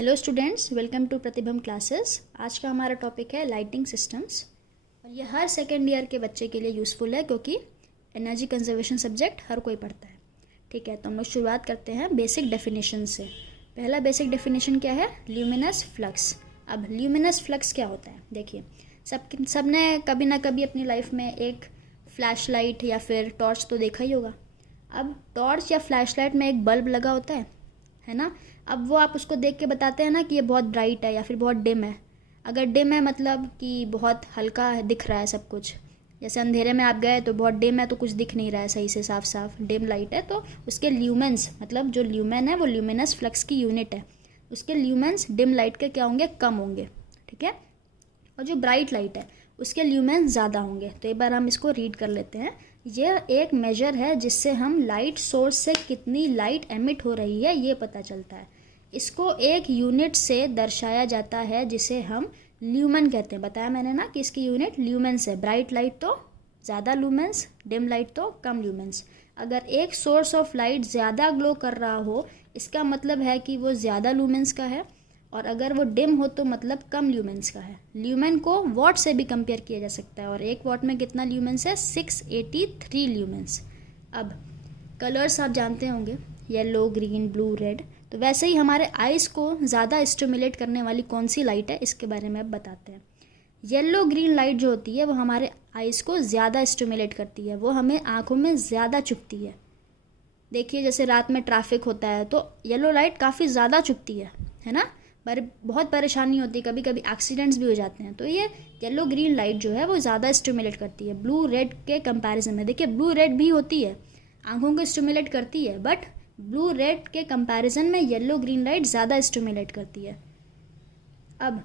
Hello students, welcome to Pratibham classes. आज का हमारा टॉपिक है लाइटिंग सिस्टम्स और ये हर सेकेंड ईयर के बच्चे के लिए यूज़फुल है क्योंकि एनर्जी कंजर्वेशन सब्जेक्ट हर कोई पढ़ता है। ठीक है, तो हम लोग शुरुआत करते हैं बेसिक डेफिनेशन से। पहला बेसिक डेफिनेशन क्या है? Luminous flux. अब ल्यूमिनस फ्लक्स क्या होता है? देखिए, सब ने कभी ना कभी अपनी लाइफ में एक फ्लैश लाइट या फिर टॉर्च तो देखा ही होगा। अब टॉर्च या फ्लैश लाइट में एक बल्ब लगा होता है ना। अब वो आप उसको देख के बताते हैं ना कि ये बहुत ब्राइट है या फिर बहुत डिम है। अगर डिम है मतलब कि बहुत हल्का दिख रहा है सब कुछ, जैसे अंधेरे में आप गए तो बहुत डिम है तो कुछ दिख नहीं रहा है सही से, साफ साफ डिम लाइट है, तो उसके ल्यूमेंस मतलब जो ल्यूमेन है वो ल्यूमिनस फ्लक्स की यूनिट है। उसके ल्यूमेंस डिम लाइट के क्या होंगे? कम होंगे। ठीक है, और जो ब्राइट लाइट है उसके ल्यूमेंस ज़्यादा होंगे। तो एक बार हम इसको रीड कर लेते हैं। यह एक मेजर है जिससे हम लाइट सोर्स से कितनी लाइट एमिट हो रही है ये पता चलता है। इसको एक यूनिट से दर्शाया जाता है जिसे हम ल्यूमेन कहते हैं। बताया मैंने ना कि इसकी यूनिट ल्यूमेंस है। ब्राइट लाइट तो ज़्यादा लूमेंस, डिम लाइट तो कम लूमेंस। अगर एक सोर्स ऑफ लाइट ज़्यादा ग्लो कर रहा हो इसका मतलब है कि वो ज़्यादा लूमेंस का है, और अगर वो डिम हो तो मतलब कम ल्यूमेंस का है। ल्यूमेन को वॉट से भी कंपेयर किया जा सकता है, और एक वॉट में कितना ल्यूमेंस है? 683 ल्यूमेंस। अब कलर्स आप जानते होंगे, येलो, ग्रीन, ब्लू, रेड। तो वैसे ही हमारे आइज़ को ज़्यादा स्टिमुलेट करने वाली कौन सी लाइट है इसके बारे में अब बताते हैं। येलो ग्रीन लाइट जो होती है वो हमारे आइज़ को ज़्यादा स्टिमुलेट करती है, वो हमें आँखों में ज़्यादा चुभती है। देखिए, जैसे रात में ट्रैफिक होता है तो येलो लाइट काफ़ी ज़्यादा चुभती है ना। पर बहुत परेशानी होती है, कभी कभी एक्सीडेंट्स भी हो जाते हैं। तो ये येलो ग्रीन लाइट जो है वो ज़्यादा स्टिमुलेट करती है ब्लू रेड के कंपैरिजन में। देखिए, ब्लू रेड भी होती है, आंखों को स्टिमुलेट करती है, बट ब्लू रेड के कंपैरिजन में येलो ग्रीन लाइट ज़्यादा स्टिमुलेट करती है। अब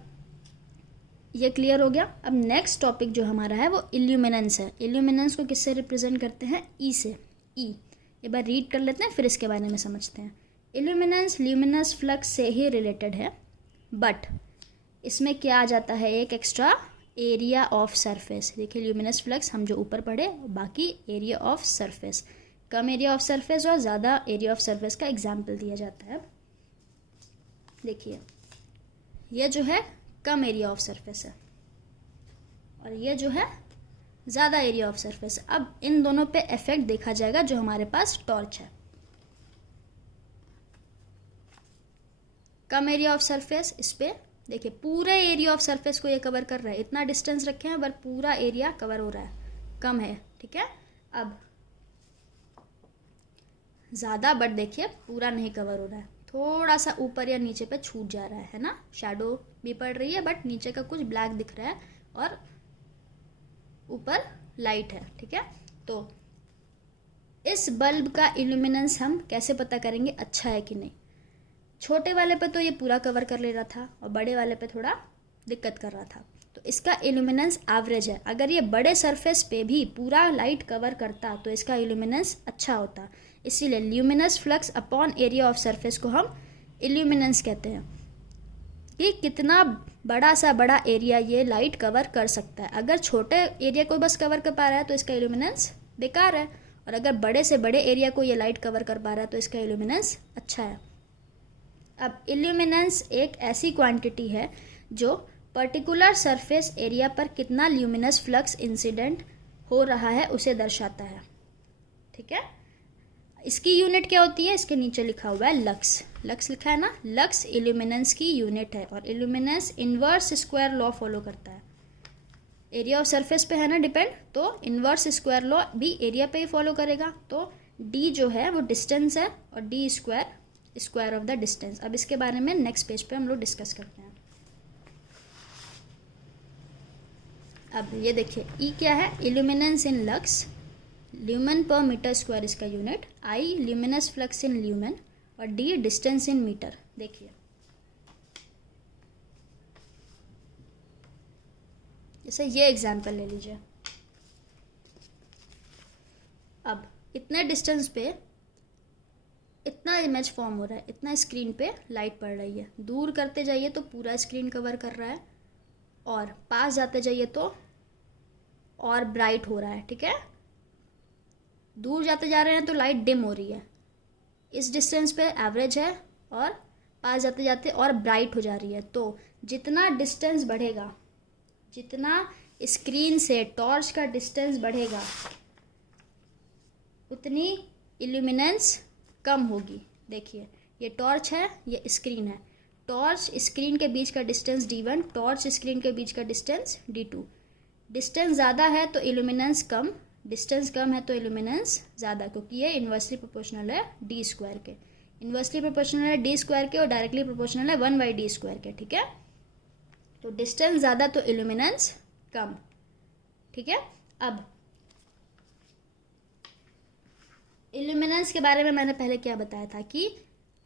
ये क्लियर हो गया। अब नेक्स्ट टॉपिक जो हमारा है वो इल्यूमिनेंस है। इल्यूमिनेंस को किससे रिप्रेजेंट करते हैं? ई से। ई एक बार रीड कर लेते हैं फिर इसके बारे में समझते हैं। इल्यूमिनेंस ल्यूमिनस फ्लक्स से ही रिलेटेड है, बट इसमें क्या आ जाता है? एक एक्स्ट्रा एरिया ऑफ सरफेस। देखिए, ल्यूमिनस फ्लक्स हम जो ऊपर पढ़े, बाकी area of surface, come area of surface और ज़्यादा एरिया ऑफ सरफेस का एग्जाम्पल दिया जाता है। देखिए, ये जो है कम एरिया ऑफ सरफेस है और ये जो है ज़्यादा एरिया ऑफ सरफेस। अब इन दोनों पे इफेक्ट देखा जाएगा जो हमारे पास टॉर्च है। कम एरिया ऑफ सरफेस, इस पे देखिए पूरे एरिया ऑफ सरफेस को ये कवर कर रहा है। इतना डिस्टेंस रखे हैं पर पूरा एरिया कवर हो रहा है, कम है। ठीक है, अब ज़्यादा, बट देखिए पूरा नहीं कवर हो रहा है, थोड़ा सा ऊपर या नीचे पे छूट जा रहा है ना। शैडो भी पड़ रही है बट नीचे का कुछ ब्लैक दिख रहा है और ऊपर लाइट है। ठीक है, तो इस बल्ब का इल्यूमिनेंस हम कैसे पता करेंगे अच्छा है कि नहीं? छोटे वाले पे तो ये पूरा कवर कर ले रहा था और बड़े वाले पे थोड़ा दिक्कत कर रहा था, तो इसका इल्यूमिनेंस एवरेज है। अगर ये बड़े सरफेस पे भी पूरा लाइट कवर करता तो इसका इल्यूमिनेंस अच्छा होता। इसीलिए luminous flux upon area of surface को हम इल्यूमिनेंस कहते हैं कि कितना बड़ा एरिया ये लाइट कवर कर सकता है। अगर छोटे एरिया को बस कवर कर पा रहा है तो इसका इल्यूमिनेंस बेकार है, और अगर बड़े से बड़े एरिया को ये लाइट कवर कर पा रहा है तो इसका इल्यूमिनेंस अच्छा है। अब इल्यूमिनेंस एक ऐसी क्वांटिटी है जो पर्टिकुलर सरफेस एरिया पर कितना ल्यूमिनस फ्लक्स इंसिडेंट हो रहा है उसे दर्शाता है। ठीक है, इसकी यूनिट क्या होती है? इसके नीचे लिखा हुआ है लक्स। लक्स लिखा है ना, लक्स इल्यूमिनेंस की यूनिट है, और illuminance inverse square law follow करता है। एरिया ऑफ सरफेस पे है ना डिपेंड, तो इनवर्स स्क्वायर लॉ भी एरिया पे ही फॉलो करेगा। तो डी जो है वो डिस्टेंस है और D square square of the distance. अब इसके बारे में नेक्स्ट पेज पे हम लोग डिस्कस करते हैं। अब ये देखिए, ई क्या है? Illuminance in lux, lumen per metre square इसका unit, I luminous flux in lumen, और डी डिस्टेंस इन मीटर। देखिए, जैसे ये एग्जांपल ले लीजिए। अब इतने डिस्टेंस पे इतना इमेज फॉर्म हो रहा है, इतना स्क्रीन पे लाइट पड़ रही है। दूर करते जाइए तो पूरा स्क्रीन कवर कर रहा है, और पास जाते जाइए तो और ब्राइट हो रहा है। ठीक है, दूर जाते जा रहे हैं तो लाइट डिम हो रही है। इस डिस्टेंस पे एवरेज है और पास जाते जाते और ब्राइट हो जा रही है। तो जितना डिस्टेंस बढ़ेगा, जितना स्क्रीन से टॉर्च का डिस्टेंस बढ़ेगा, उतनी इल्यूमिनेंस कम होगी। देखिए ये टॉर्च है, ये स्क्रीन है। टॉर्च स्क्रीन के बीच का डिस्टेंस d1, टॉर्च स्क्रीन के बीच का डिस्टेंस d2। डिस्टेंस ज़्यादा है तो इल्यूमिनेंस कम, डिस्टेंस कम है तो इल्यूमिनेंस ज़्यादा, क्योंकि ये इन्वर्सली प्रोपोर्शनल है d स्क्वायर के। इन्वर्सली प्रोपोर्शनल है d स्क्वायर के और डायरेक्टली प्रोपोर्शनल है 1/d स्क्वायर के। ठीक है, तो डिस्टेंस ज़्यादा तो इल्यूमिनेंस कम। ठीक है, अब इल्यूमिनेंस के बारे में मैंने पहले क्या बताया था कि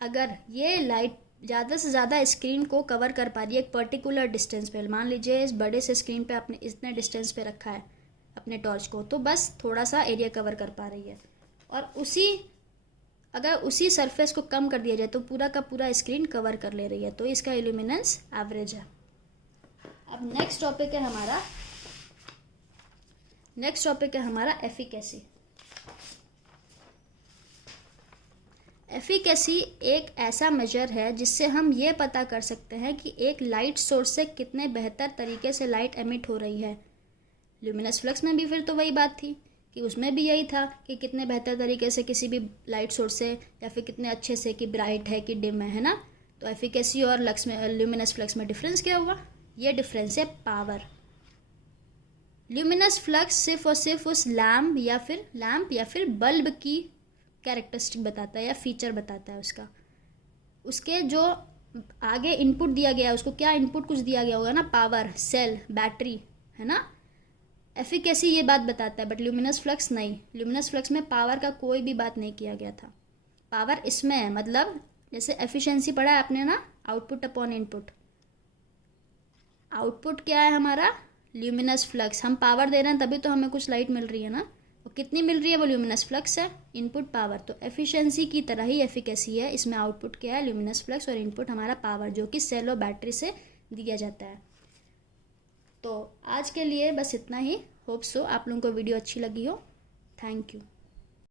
अगर ये लाइट ज़्यादा से ज़्यादा स्क्रीन को कवर कर पा रही है एक पर्टिकुलर डिस्टेंस पे, मान लीजिए इस बड़े से स्क्रीन पे आपने इतने डिस्टेंस पे रखा है अपने टॉर्च को, तो बस थोड़ा सा एरिया कवर कर पा रही है, और अगर उसी सरफेस को कम कर दिया जाए तो पूरा का पूरा स्क्रीन कवर कर ले रही है, तो इसका इल्यूमिनेंस एवरेज है। अब नेक्स्ट टॉपिक है हमारा एफिकेसी। एफिकेसी एक ऐसा मेजर है जिससे हम ये पता कर सकते हैं कि एक लाइट सोर्स से कितने बेहतर तरीके से लाइट एमिट हो रही है। ल्यूमिनस फ्लक्स में भी फिर तो वही बात थी कि उसमें भी यही था कि कितने बेहतर तरीके से किसी भी लाइट सोर्स से, या फिर कितने अच्छे से, कि ब्राइट है कि डिम है ना। तो एफिकेसी और लक्स में, ल्यूमिनस फ्लक्स में डिफरेंस क्या हुआ? ये डिफरेंस है पावर। ल्यूमिनस फ्लक्स सिर्फ और सिर्फ उस लैम्प या फिर बल्ब की कैरेक्टरिस्टिक बताता है या फीचर बताता है उसका। उसके जो आगे इनपुट दिया गया है, उसको क्या इनपुट कुछ दिया गया होगा ना, पावर, सेल, बैटरी, है ना। एफिकेसी ये बात बताता है, बट ल्यूमिनस फ्लक्स नहीं। ल्यूमिनस फ्लक्स में पावर का कोई भी बात नहीं किया गया था। पावर इसमें है, मतलब जैसे एफिशिएंसी पढ़ा है आपने ना, आउटपुट अपॉन इनपुट। आउटपुट क्या है हमारा? Luminous flux. हम पावर दे रहे हैं तभी तो हमें कुछ लाइट मिल रही है ना, और कितनी मिल रही है? वो ल्यूमिनस फ्लक्स है, इनपुट पावर। तो एफिशिएंसी की तरह ही एफिकेसी है, इसमें आउटपुट क्या है? ल्यूमिनस फ्लक्स, और इनपुट हमारा पावर, जो कि सेल और बैटरी से दिया जाता है। तो आज के लिए बस इतना ही। होप सो आप लोगों को वीडियो अच्छी लगी हो। Thank you.